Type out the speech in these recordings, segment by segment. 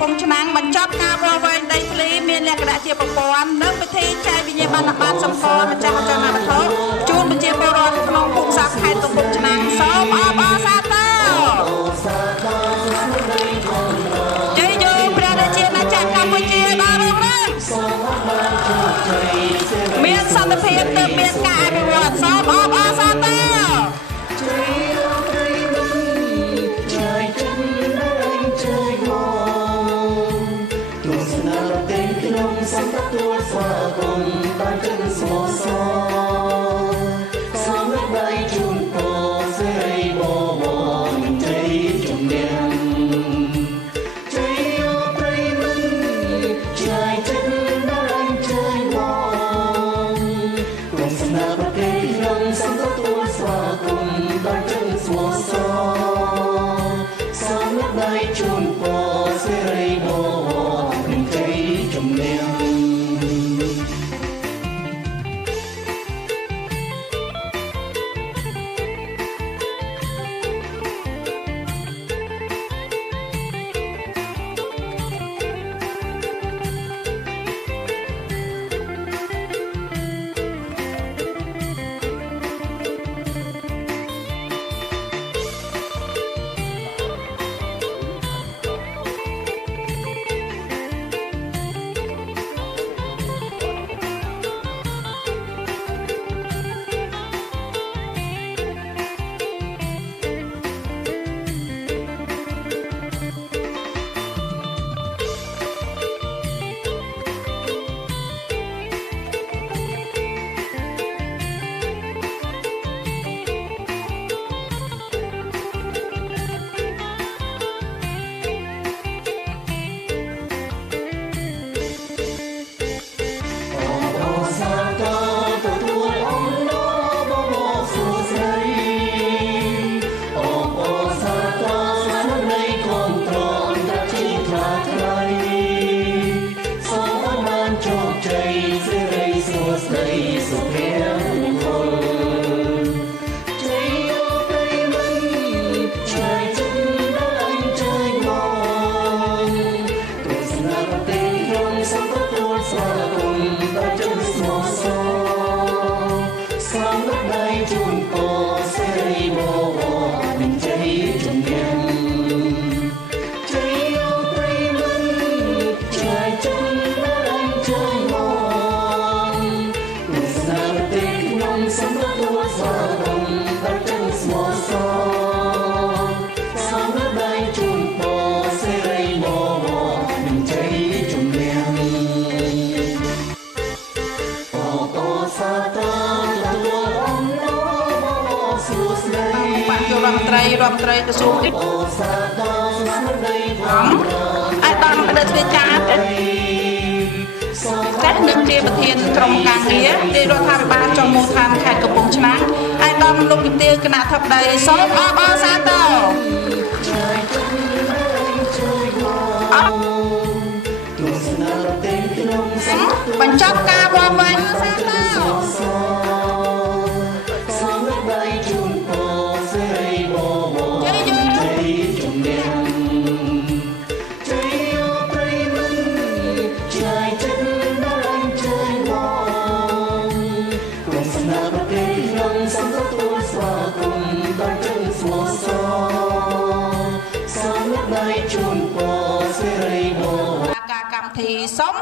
ពង់ឆ្នាំងបញ្ចប់ការវាស់វែងដីធ្លីមានលក្ខណៈជាប្រព័ន្ធនិងពិធីចែកវិញ្ញាបនបត្រសម្គាល់ម្ចាស់អចលនវត្ថុជូនប្រជាពលរដ្ឋក្នុងភូមិសាស្ត្រខេត្តកំពង់ឆ្នាំងសូមអបអរសាទរជ័យយោព្រះរាជាណាចក្រកម្ពុជាបានរុងរឿងមានសន្តិភាពទើបមានការអភិវឌ្ឍសូមអបអរសាទររដ្ឋមន្ត្រីក្រសួងអាដាមបដិសេធចាត់តែនឹងជាប្រធានក្រុមការងារនៃរដ្ឋាភិបាលចុងមូលដ្ឋានខេត្តកំពង់ឆ្នាំងអាដាមលោកវិទាគណៈធិបតីសូមអបអរសាទរបញ្ចប់ការវាស់វែងសាទរ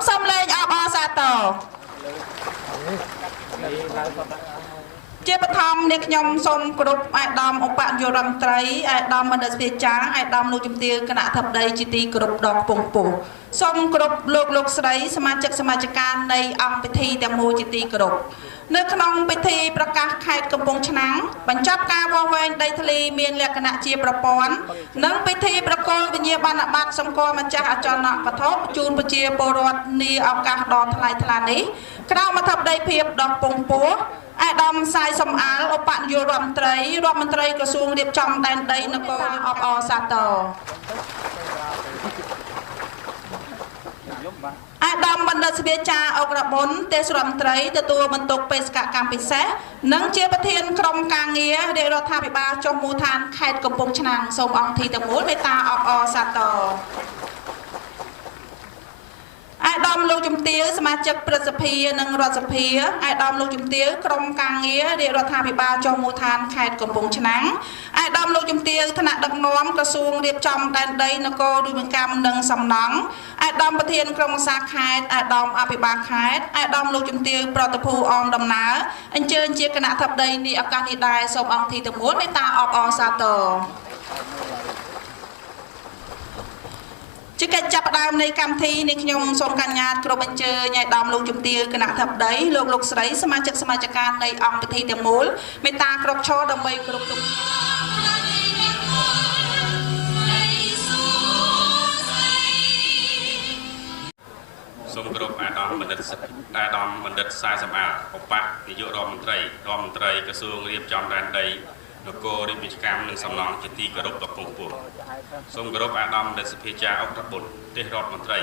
សូមលេងអបអរសាទរជាបឋមនេះខ្ញុំសូមគោរពអាយដាមឧបនាយករដ្ឋមន្ត្រីអាយដាមមនិតស្វាចាអាយដាមលោកជំទាវគណៈធិបតីជាទីគោរពដ៏ខ្ពង់ខ្ពស់សូមគោរពលោកស្រីសមាជិកសមាជិកានៃអង្គពិធីទាំងមូលជាទីគោរពនៅក្នុងពិធីប្រកាសខេត្តកំពង់ឆ្នាំងបញ្ចប់ការវាស់វែងដីធ្លីមានលក្ខណៈជាប្រព័ន្ធនិងពិធីប្រគល់វិញ្ញាបនបត្រសម្គាល់ម្ចាស់អចលនវត្ថុជូនប្រជាពលរដ្ឋនាឱកាសដ៏ថ្លៃថ្លានេះក្រោមអធិបតីភាពដ៏ពងពោះអាដាមសាយសំអាលឧបនាយករដ្ឋមន្ត្រីក្រសួងរៀបចំដែនដីនគរអបអរសាទរអាដាមបណ្ឌិតស្វាចាអុករបនទេសរដ្ឋមន្ត្រីទទួលបន្ទុកបេសកកម្មពិសេសនិងជាប្រធានក្រុមការងាររាជរដ្ឋាភិបាលចុះមូលដ្ឋានខេត្តកំពង់ឆ្នាំងសូមអង្គធីទាំងមូលមេត្តាអបអរសាទរ ដាមលោកជំទាវសមាជិកព្រឹទ្ធសភានិងរដ្ឋសភាអាយដាមលោកជំទាវក្រុមការងាររាជរដ្ឋាភិបាលចុះមូលដ្ឋានខេត្តកំពង់ឆ្នាំងអាយដាមលោកជំទាវថ្នាក់ដឹកនាំក្រសួងរៀបចំដែនដីនគររូបកម្មនិងសំណង់អាយដាមប្រធានក្រុមប្រឹក្សាខេត្តអាយដាមអភិបាលខេត្តអាយដាមលោកជំទាវប្រតិភូអមដំណើរអញ្ជើញជាគណៈអធិបតីនេះឱកាសនេះដែរសូមអង្គទីទាំងមូលមេត្តាអបអរសាទរជាកិច្ចចាប់ផ្ដើមនៃកម្មវិធីនេះខ្ញុំសូមកញ្ញាតគ្រប់អញ្ជើញឲ្យដំលោកជំទាវគណៈអធិបតីលោកស្រីសមាជិកសមាជិកានៃអង្គពិធីទាំងមូលមេត្តាគ្រប់ឈរដើម្បីគ្រប់ទុកសូមគោរពអាដាមបណ្ឌិតខ្សែសម្អាតឧបនាយករដ្ឋមន្ត្រីក្រសួងរៀបចំដែនដីនគររាជវិជ្ជាកម្មនិងសំណង់ជាទីគោរពដ៏ខ្ពង់ខ្ពស់សូមគោរពអាដាមបណ្ឌិតសភាចាអុកបុត្រទេសរដ្ឋមន្ត្រី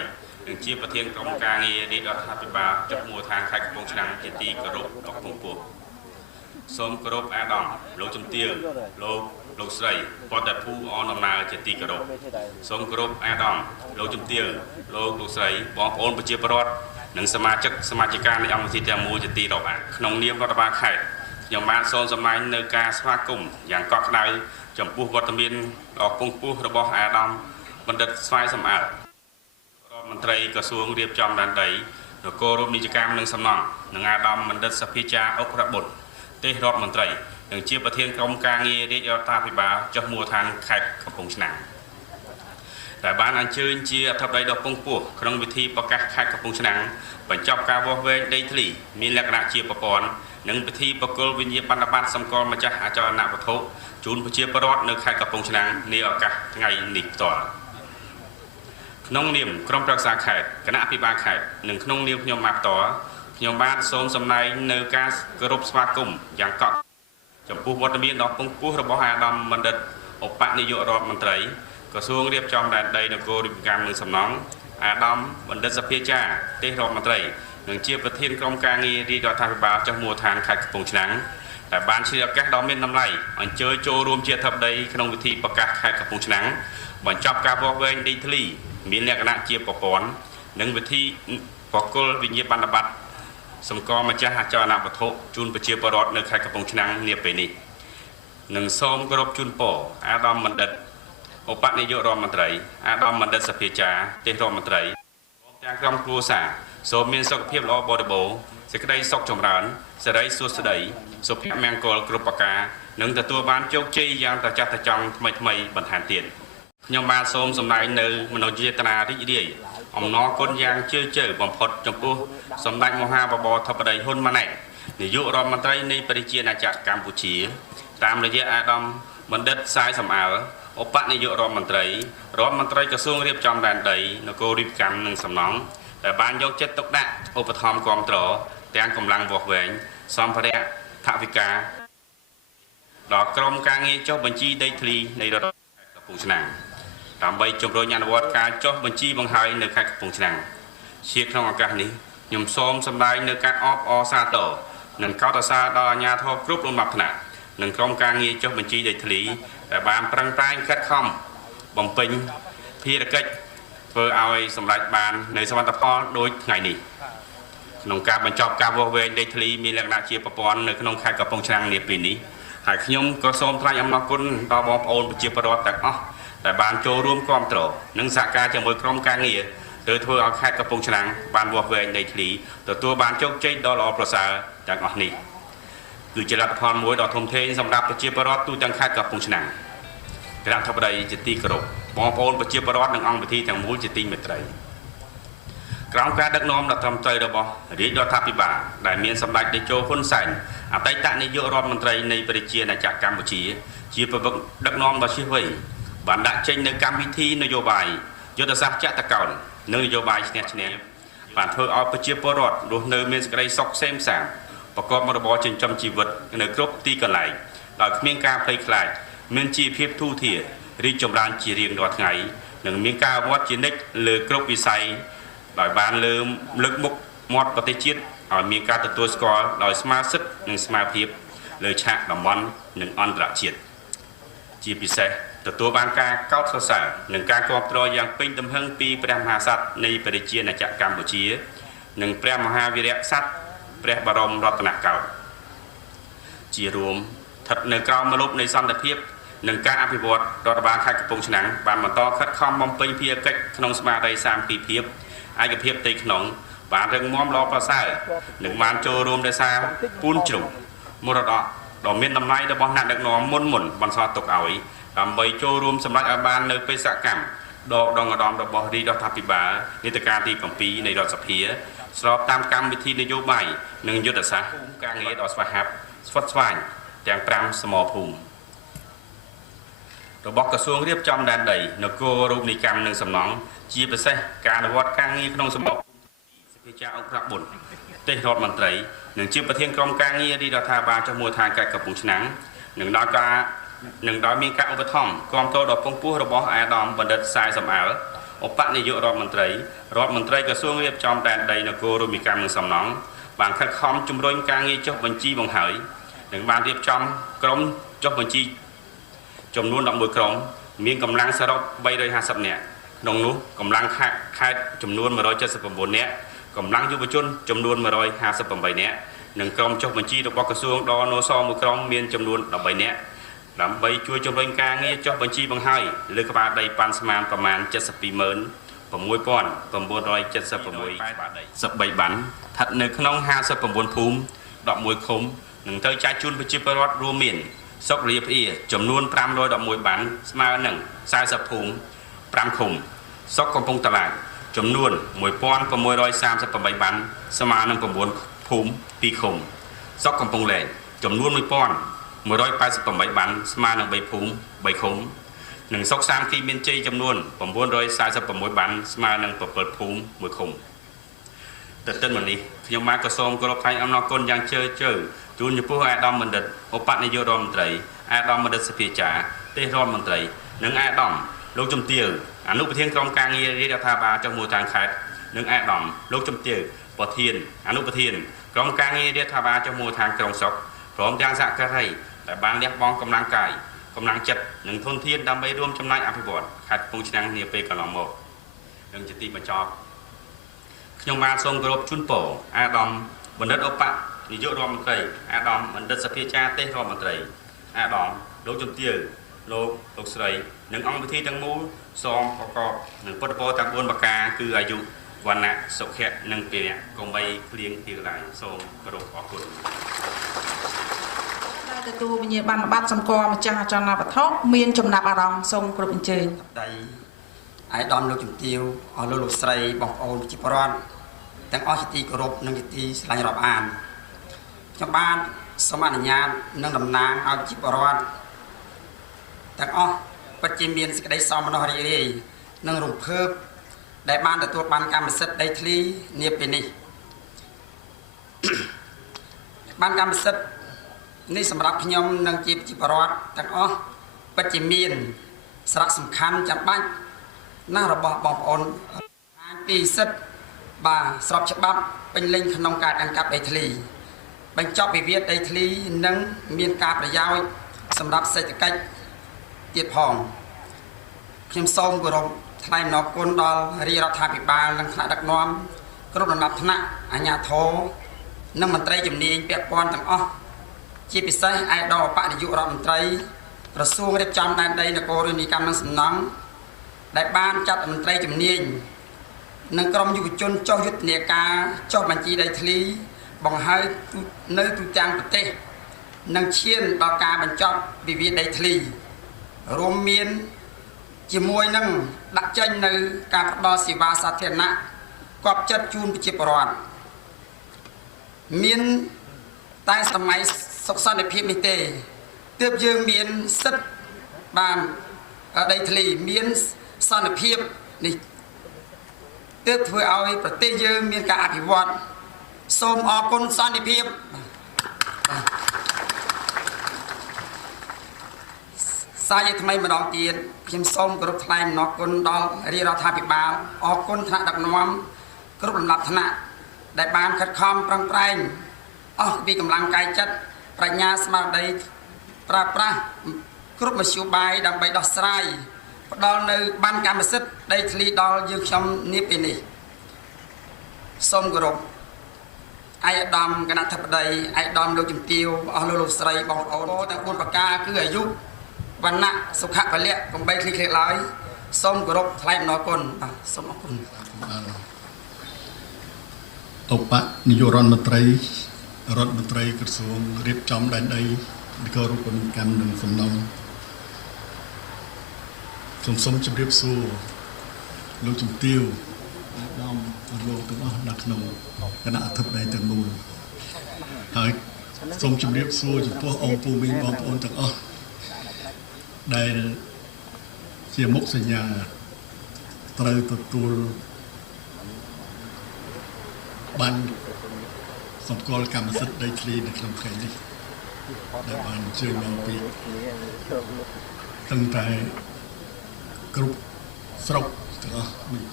និងជាប្រធានក្រុមការងាររាជរដ្ឋាភិបាលចុះមូលដ្ឋានខេត្តកំពង់ឆ្នាំងជាទីគោរពដ៏ខ្ពង់ខ្ពស់សូមគោរពអាដាមលោកជំទាវលោកស្រីពតតែភូអនដំណើរជាទីគោរពសូមគោរពអាដាមលោកជំទាវលោកស្រីបងប្អូនប្រជាពលរដ្ឋនិងសមាជិកានៃអង្គវិធីទាំងមូលជាទីរាប់អានក្នុងនាមរដ្ឋបាលខេត្តខ្ញុំបានសូមសម្ដែងនៅការស្វាគមន៍យ៉ាងកក់ក្ដៅចំពោះវត្តមានដ៏គង់ខ្ពស់របស់អាដាមបណ្ឌិតស្វាយសម្អាតរដ្ឋមន្ត្រីក្រសួងរៀបចំដែនដីនគររូបនីយកម្មនិងសំណង់និងអាដាមបណ្ឌិតសភាចាអុកបុត្រទេសរដ្ឋមន្ត្រីនិងជាប្រធានក្រុមការងាររាជរដ្ឋាភិបាលចុះមូលដ្ឋានខេត្តកំពង់ឆ្នាំងដែលបានអញ្ជើញជាអធិបតីដ៏ពងពោះក្នុងពិធីប្រកាសខេត្តកំពង់ឆ្នាំងបញ្ចប់ការវាស់វែងដីធ្លីមានលក្ខណៈជាប្រព័ន្ធនិងពិធីប្រគល់វិញ្ញាបនបត្រសម្គាល់ម្ចាស់អចលនវត្ថុជូនប្រជាពលរដ្ឋនៅខេត្តកំពង់ឆ្នាំងនាឱកាសថ្ងៃនេះផ្ទាល់ក្នុងនាមក្រុមប្រឹក្សាខេត្តគណៈអភិបាលខេត្តនិងក្នុងនាមខ្ញុំមកផ្ទាល់ខ្ញុំបានសូមសម្ដែងនៅការគោរពស្វាគមន៍យ៉ាងកក់ចំពោះវត្តមានដ៏ពងពោះរបស់អាដាមបណ្ឌិតឧបនាយករដ្ឋមន្ត្រីក្រសួងរៀបចំដែនដីនគររាជកម្មនិងសំណង់អាដាមបណ្ឌិតសភាចាទេសរដ្ឋមន្ត្រីនិងជាប្រធានក្រុមការងាររាជរដ្ឋាភិបាលចុះមូលដ្ឋានខេត្តកំពង់ឆ្នាំងដែលបានឆ្លៀតឱកាសដ៏មានតម្លៃអញ្ជើញចូលរួមជាអធិបតីក្នុងពិធីប្រកាសខេត្តកំពង់ឆ្នាំងបញ្ចប់ការវាស់វែងដីធ្លីមានលក្ខណៈជាប្រព័ន្ធនិងវិធីប្រគល់វិញ្ញាបនបត្រសម្គាល់ម្ចាស់អចលនវត្ថុជូនប្រជាពលរដ្ឋនៅខេត្តកំពង់ឆ្នាំងនាពេលនេះនិងសូមគោរពជូនពរអាដាមបណ្ឌិតឧបនាយករដ្ឋមន្ត្រីអាដាមបណ្ឌិតសភាចាទេសរដ្ឋមន្ត្រីទាំងក្រុមគ្រួសារសូមមានសុខភាពល្អបរិបូរណ៍សេចក្តីសុខចម្រើនសិរីសួស្តីសុភមង្គលគ្រប់ប្រការនិងទទួលបានជោគជ័យយ៉ាងត្រចះត្រចង់ថ្មីបន្ថែមទៀតខ្ញុំបានសូមសម្ដែងនៅមនោចេតនារីករាយអំណរគុណយ៉ាងជ្រាលជ្រៅបំផុតចំពោះសម្ដេចមហាបបរធិបតីហ៊ុនម៉ាណែតនាយករដ្ឋមន្ត្រីនៃប្រជាណាចក្រកម្ពុជាតាមរយៈអាដាមបណ្ឌិតខ្សែសម្អាលឧបនាយករដ្ឋមន្ត្រីក្រសួងរៀបចំដែនដីនគររាជកម្មនិងសំណង់ដែលបានយកចិត្តទុកដាក់ឧបត្ថម្ភគាំទ្រទាំងកម្លាំងវាស់វែងសម្ភារៈថវិកាដល់ក្រុមការងារចុះបញ្ជីដីធ្លីនៃរដ្ឋកំពង់ឆ្នាំងដើម្បីជំរុញអនុវត្តការចុះបញ្ជីបង្ហើយនៅខេត្តកំពង់ឆ្នាំងជាក្នុងឱកាសនេះខ្ញុំសូមសម្ដែងនៅការអបអរសាទរនិងកោតសរសើរដល់អាជ្ញាធរគ្រប់លំដាប់ថ្នាក់និងក្រុមការងារចុះបញ្ជីដីធ្លីដែលបានប្រឹងប្រែងខិតខំបំពេញភារកិច្ចធ្វើឲ្យសម្រេចបាននៅសមិទ្ធផលដូចថ្ងៃនេះក្នុងការបញ្ចប់ការវាស់វែងដីធ្លីមានលក្ខណៈជាប្រព័ន្ធនៅក្នុងខេត្តកំពង់ឆ្នាំងនាពេលនេះហើយខ្ញុំក៏សូមថ្លែងអំណរគុណដល់បងប្អូនប្រជាពលរដ្ឋទាំងអស់ដែលបានចូលរួមគាំទ្រនិងសហការជាមួយក្រុមការងារធ្វើឲ្យខេត្តកំពង់ឆ្នាំងបានវាស់វែងដីធ្លីទទួលបានជោគជ័យដ៏ល្អប្រសើរទាំងអស់នេះគឺជាលទ្ធផលមួយដ៏ធំធេងសម្រាប់ប្រជាពលរដ្ឋទូទាំងខេត្តកំពង់ឆ្នាំងគណៈអធិបតីជាទីគោរពបងប្អូនប្រជាពលរដ្ឋនិងអង្គពិធីទាំងមូលជាទីមេត្រីក្រោមការដឹកនាំដ៏ត្រឹមត្រូវរបស់រាជរដ្ឋាភិបាលដែលមានសម្ដេចតេជោហ៊ុនសែនអតីតនាយករដ្ឋមន្ត្រីនៃប្រជាណាចក្រកម្ពុជាជាប្រវត្តិដឹកនាំដ៏ឈ្លាសវៃបានដាក់ចេញនូវកម្មវិធីនយោបាយយុទ្ធសាស្ត្រចតុកោណនិងនយោបាយឈ្នះឈ្នះបានធ្វើឲ្យប្រជាពលរដ្ឋរស់នៅមានសេចក្តីសុខសេមសាន្តប្រកបមុខរបរចិញ្ចឹមជីវិតនៅគ្រប់ទីកន្លែងដោយគ្មានការភ័យខ្លាចមានជីវភាពទូធារីកចម្រើនជារៀងរាល់ថ្ងៃនិងមានការអភិវឌ្ឍជានិច្ចលើគ្រប់វិស័យដោយបានលើកមុខមាត់ប្រទេសជាតិឲ្យមានការទទួលស្គាល់ដោយស្មារតីនិងស្មារតីលើឆាកតំបន់និងអន្តរជាតិជាពិសេស ទទួលបានការកោតសរសើរនិងការគាំទ្រយ៉ាងពេញទំហឹងពីព្រះមហាក្សត្រនៃប្រជាជាតិណាចក្រកម្ពុជានិងព្រះមហាវីរក្សត្រព្រះបរមរតនកោដ្ឋជារួមស្ថិតនៅក្រោមម្លប់នៃសន្តិភាពនិងការអភិវឌ្ឍរដ្ឋបាលខេត្តកំពង់ឆ្នាំងបានបន្តខិតខំបំពេញភារកិច្ចក្នុងស្មារតីសាមគ្គីភាពឯកភាពផ្ទៃក្នុងបានរឹងមាំល្អប្រសើរនិងបានចូលរួមដោយសារពូនជ្រុងមរតកដ៏មានតម្លៃរបស់អ្នកដឹកនាំមុនបន្សល់ទុកឲ្យដើម្បីចូលរួមសម្រេចឲ្យបាននៅបេសកកម្មដកដងឧត្តមរបស់រាជរដ្ឋាភិបាលនីតិកាលទី7នៃរដ្ឋសភាស្របតាមកម្មវិធីនយោបាយនិងយុទ្ធសាស្ត្រការងារដ៏ស្វាហាប់ស្វិតស្វាញទាំង5សមរភូមិរបស់ក្រសួងរៀបចំដែនដីនគររូបនីកម្មនិងសំណង់ជាពិសេសការអនុវត្តការងារក្នុងសម្បត្តិសភាចាអង្គបុត្រទេសរដ្ឋមន្ត្រីនិងជាប្រធានក្រុមការងាររាជរដ្ឋាភិបាលចុះមូលដ្ឋានខេត្តកំពង់ឆ្នាំងនិងដោយមានការឧបត្ថម្ភគាំទ្រដ៏ពងពោះរបស់អាដាមបណ្ឌិតសាយសំអាលឧបនាយករដ្ឋមន្ត្រីក្រសួងរៀបចំដែនដីនគររូបនីកម្មនិងសំណង់បានខិតខំជំរុញការងារចុះបញ្ជីបង្ហើយនិងបានរៀបចំក្រុមចុះបញ្ជីចំនួន11ក្រុមមានកម្លាំងសរុប350នាក់ក្នុងនោះកម្លាំងខេត្តចំនួន179នាក់កម្លាំងយុវជនចំនួន158នាក់និងក្រុមចុះបញ្ជីរបស់ក្រសួងដនសមួយក្រុមមានចំនួន13នាក់ដើម្បីជួយជំរុញការងារចុះបញ្ជីបង្ហើយលើក្បាលដីប៉ាន់ស្មានប្រមាណ 726,976 បានស្ថិតនៅក្នុង59ភូមិ11ឃុំនិងត្រូវចែកជូនប្រជាពលរដ្ឋរួមមានសុករាភីចំនួន511បានស្មើនឹង40ភូមិ5ឃុំសុកកំពង់តាឡាចំនួន1638បានស្មើនឹង9ភូមិ2ឃុំសុកកំពង់លែងចំនួន1188បានស្មើនឹង3ភូមិ3ឃុំនិងសុកសាមគ្គីមានជ័យចំនួន946បានស្មើនឹង7ភូមិ1ឃុំទន្ទឹមនឹងនេះខ្ញុំបានក៏សូមគោរពថ្លែងអំណរគុណយ៉ាងជ្រាលជ្រៅជូនចំពោះអាដាមបណ្ឌិតឧបនាយករដ្ឋមន្ត្រីអាដាមបណ្ឌិតសភាចាទេសរដ្ឋមន្ត្រីនិងអាដាមលោកជំទាវអនុប្រធានក្រុមការងាររាជរដ្ឋាភិបាលចុះមូលដ្ឋានខេត្តនិងអាដាមលោកជំទាវប្រធានអនុប្រធានក្រុមការងាររាជរដ្ឋាភិបាលចុះមូលដ្ឋានក្រុងសុកព្រមទាំងសហការីដែលបានលះបង់កម្លាំងកាយកម្លាំងចិត្តនិងធនធានដើម្បីរួមចំណែកអភិវឌ្ឍខេត្តកំពង់ឆ្នាំងនាពេលកន្លងមកនិងជាទីបញ្ចប់ខ្ញុំបានសូមគោរពជូនពរអាដាមបណ្ឌិតឧបនាយករដ្ឋមន្ត្រីអាដាមបណ្ឌិតសភាចាទេសរដ្ឋមន្ត្រីអាដាមលោកជំទាវលោកស្រីនិងអង្គពិធីទាំងមូលសូមប្រកបនឹងពុទ្ធពរទាំង4ប្រការគឺអាយុវណ្ណៈសុខៈនិងពារៈកុំបីគ្លៀងទីកន្លែងសូមគោរពអរគុណទទួលវិញ្ញាបនបត្រសម្គាល់ម្ចាស់អចលនវត្ថុមានចំណាប់អារម្មណ៍សូមគ្រប់អញ្ជើញដៃអាយដាមលោកជំទាវអស់លោកស្រីបងប្អូនប្រជាពលរដ្ឋទាំងអស់ជាទីគោរពនិងជាទីស្រឡាញ់រាប់អានខ្ញុំបានសូមអនុញ្ញាតនិងតំណាងឲ្យប្រជាពលរដ្ឋទាំងអស់ពិតជាមានសេចក្តីសោមនស្សរីករាយនិងរំភើបដែលបានទទួលបានកម្មសិទ្ធិដីធ្លីនាពេលនេះបានកម្មសិទ្ធិនេះសម្រាប់ខ្ញុំនិងជាប្រជាពលរដ្ឋទាំងអស់ពិតជាមានសារៈសំខាន់ចាំបាច់ណាស់របស់បងប្អូនអាចពីសិទ្ធិបាទស្របច្បាប់ពេញលេញក្នុងការអង្កាប់ដីធ្លីបញ្ចប់វិវាទដីធ្លីនិងមានការប្រយោជន៍សម្រាប់សេដ្ឋកិច្ចទៀតផងខ្ញុំសូមគោរពថ្លែងអំណរគុណដល់រាជរដ្ឋាភិបាលនិងថ្នាក់ដឹកនាំគ្រប់ដំណាក់ថ្នាក់អាជ្ញាធរនិងមន្ត្រីជំនាញពាក់ព័ន្ធទាំងអស់ជាពិសេសឯកឧត្តមឧបនាយករដ្ឋមន្ត្រីក្រសួងរៀបចំដែនដីនគររូបនីកម្មនិងសំណង់ដែលបានចាត់មន្ត្រីជំនាញនិងក្រុមយុវជនចុះយុទ្ធនាការចុះបញ្ជីដីធ្លីបង្ហើយនៅទូទាំងប្រទេសនិងឈានដល់ការបញ្ចប់វិវាទដីធ្លីរួមមានជាមួយនឹងដាក់ចេញនៅការផ្ដល់សេវាសាធារណៈគប់ចិត្តជូនប្រជាពលរដ្ឋមានតែសម័យសុខសន្តិភាពនេះទេទើបយើងមានសិទ្ធិបានដីធ្លីមានសន្តិភាពនេះទើបធ្វើឲ្យប្រទេសយើងមានការអភិវឌ្ឍសូមអរគុណសន្តិភាពសាជាថ្មីម្ដងទៀតខ្ញុំសូមគោរពថ្លែងអំណរគុណដល់រាជរដ្ឋាភិបាលអរគុណថ្នាក់ដឹកនាំគ្រប់លំដាប់ថ្នាក់ដែលបានខិតខំប្រឹងប្រែងអស់ពីកម្លាំងកាយចិត្តប្រាជ្ញាស្មារតីប្រើប្រាស់ គ្រប់មធ្យោបាយដើម្បីដោះស្រាយផ្ដល់នៅបានកម្មសិទ្ធិដីធ្លីដល់យើងខ្ញុំនាពេលនេះសូមគោរពឯកឧត្តមគណៈធិបតីឯកឧត្តមលោកជំទាវអស់លោកស្រីបងប្អូនទាំង4ប្រការគឺអាយុវណ្ណៈសុខៈពលៈកំបីឃ្លីឃ្លាឡើយសូមគោរពថ្លែងអំណរគុណបាទសូមអរគុណឧបនាយករដ្ឋមន្ត្រីក្រសួងរៀបចំដែនដីនគររូបនីយកម្មនិងសំណង់សូមជម្រាបសួរលោកជំទាវដល់លោកទាំងអស់នៅក្នុងគណៈអធិបតីទាំងមូលហើយសូមជម្រាបសួរចំពោះអង្គពូមីងបងប្អូនទាំងអស់ដែលជាមុខសញ្ញាត្រូវទទួលបានសម្គាល់កម្មសិទ្ធិដីធ្លីនៅក្នុងថ្ងៃនេះដែលបានអញ្ជើញមកពីតាំងតែគ្រប់ស្រុកទាំងអស់នេះ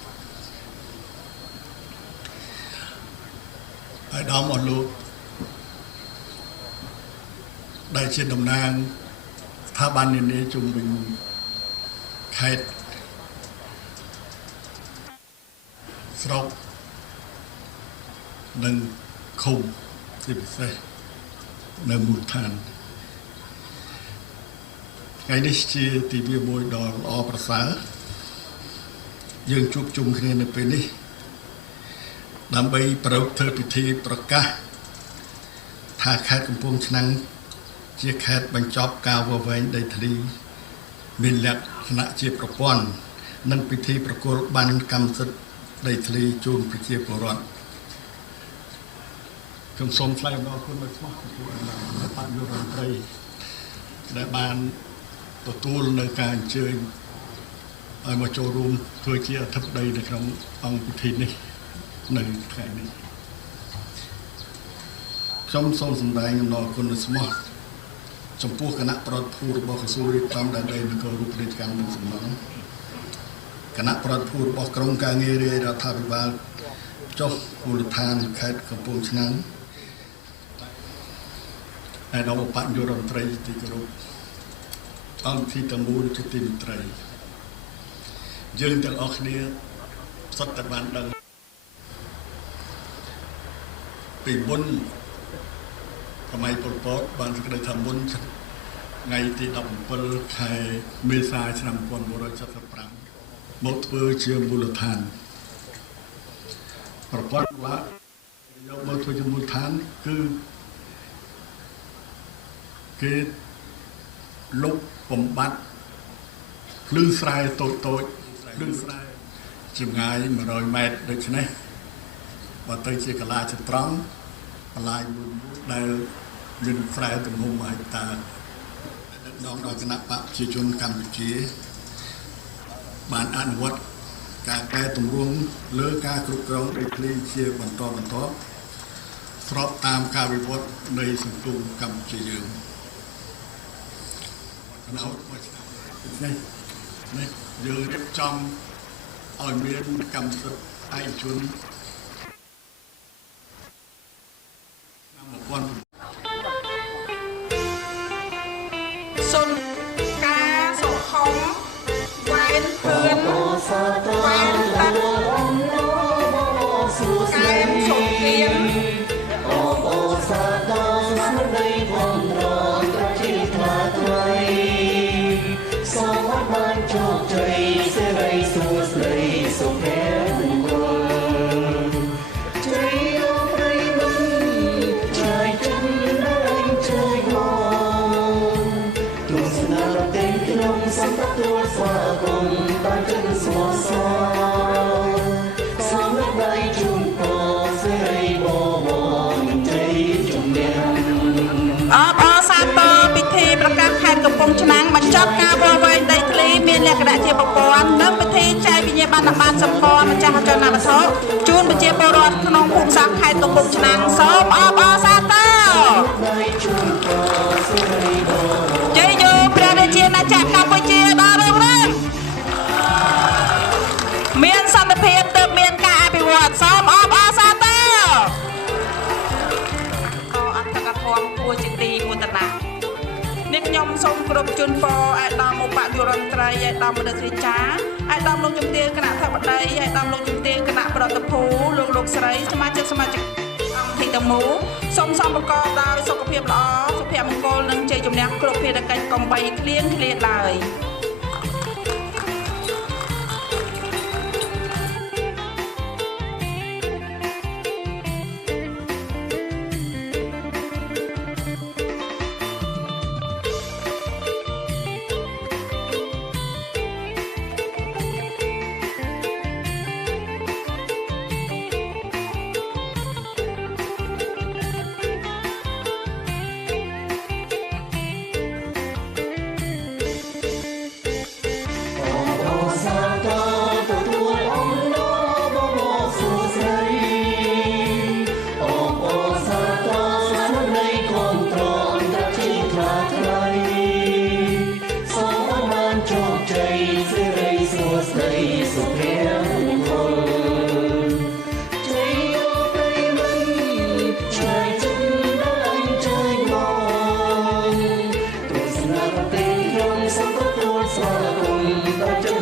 ហើយដល់មកលោកដែលជាតំណាងស្ថាប័ននានាជុំវិញខេត្តស្រុកនិងឃុំជាពិសេសនៅមូលដ្ឋានថ្ងៃនេះជាទិវាមួយដ៏ល្អប្រសើរយើងជួបជុំគ្នានៅពេលនេះដើម្បីប្រពធ្វើពិធីប្រកាសថាខេត្តកំពង់ឆ្នាំងជាខេត្តបញ្ចប់ការវាស់វែងដីធ្លីមានលក្ខណៈជាប្រព័ន្ធនិងពិធីប្រគល់បានកម្មសិទ្ធិដីធ្លីជូនប្រជាពលរដ្ឋខ្ញុំសូមថ្លែងអំណរគុណដល់ស្មោះចំពោះអនុរដ្ឋមន្ត្រីដែលបានទទួលនៅការអញ្ជើញឲ្យមកចូលរួមធ្វើជាអធិបតីនៅក្នុងអង្គពិធីនេះនៅថ្ងៃនេះខ្ញុំសូមសម្ដែងអំណរគុណដល់ស្មោះចំពោះគណៈប្រតិភូរបស់ក្រសួងរៀបចំដែនដីនគររូបនីយកម្មនិងសំណង់គណៈប្រតិភូរបស់ក្រមការងាររាជរដ្ឋាភិបាលចុះមូលដ្ឋានខេត្តកំពង់ឆ្នាំងហើយដល់ឧបនាយករដ្ឋមន្ត្រីទីគោរពអង្គទីទាំងមូលជាទីមន្ត្រីយើងទាំងអស់គ្នាសុទ្ធតែបានដឹងពីមុនសម័យប៉ុលពតបានសេចក្តីថាមុនថ្ងៃទី17ខែមេសាឆ្នាំ1975មកធ្វើជាមូលដ្ឋានប្រព័ន្ធឡាយកមកធ្វើជាមូលដ្ឋានគឺគេលុបបំបត្តិភ្លឺស្រែតូចភ្លឺស្រែចម្ងាយ100ម៉ែត្រដូច្នេះបើទៅជាកន្លាចត្រង់បន្លាយមួយដែលមានស្រែទំហំ1ហិកតាដឹកនាំដោយគណៈបកប្រជាជនកម្ពុជាបានអនុវត្តការកែតម្រង់លើការគ្រប់គ្រងដីធ្លីជាបន្តស្របតាមការវិវត្តនៃសង្គមកម្ពុជាយើងនេះយើងរៀបចំឲ្យមានកម្មសិទ្ធិឯកជនសូមការសុខុមវ៉ែនភឿនវ៉ែនតាត់កែមសុខៀនកំពង់ឆ្នាំងបញ្ចប់ការវាស់វែងដីធ្លីមានលក្ខណៈជាប្រព័ន្ធនិងពិធីចែកវិញ្ញាបនបត្រសម្គាល់ម្ចាស់អចលនវត្ថុជូនប្រជាពលរដ្ឋក្នុងភូមិសាស្ត្រខេត្តកំពង់ឆ្នាំងសូមអបអរសាទរជ័យយោព្រះរាជាណាចក្រកម្ពុជាដល់រុងរឿងមានសន្តិភាពទើបមានការអភិវឌ្ឍសូមអបអរសាទរអន្តកធម៌គួរជាទីមោទនៈនេះខ្ញុំសូម គ្រប់ជូនពរអាយដាមឧបយុរដ្ឋមន្ត្រីអាយដាមមនិតរាជាអាយដាមលោកជំទាវគណៈធិបតីអាយដាមលោកជំទាវគណៈប្រតិភូលោកស្រីសមាជិកអង្គភិទាំងមូលសូមសំប្រកបដោយសុខភាពល្អសុភមង្គលនិងជ័យជំនះគ្រប់ភារកិច្ចកំបីគ្លៀងគ្លាឡើយHãy subscribe cho kênh Ghiền Mì Gõ để không bỏ lỡ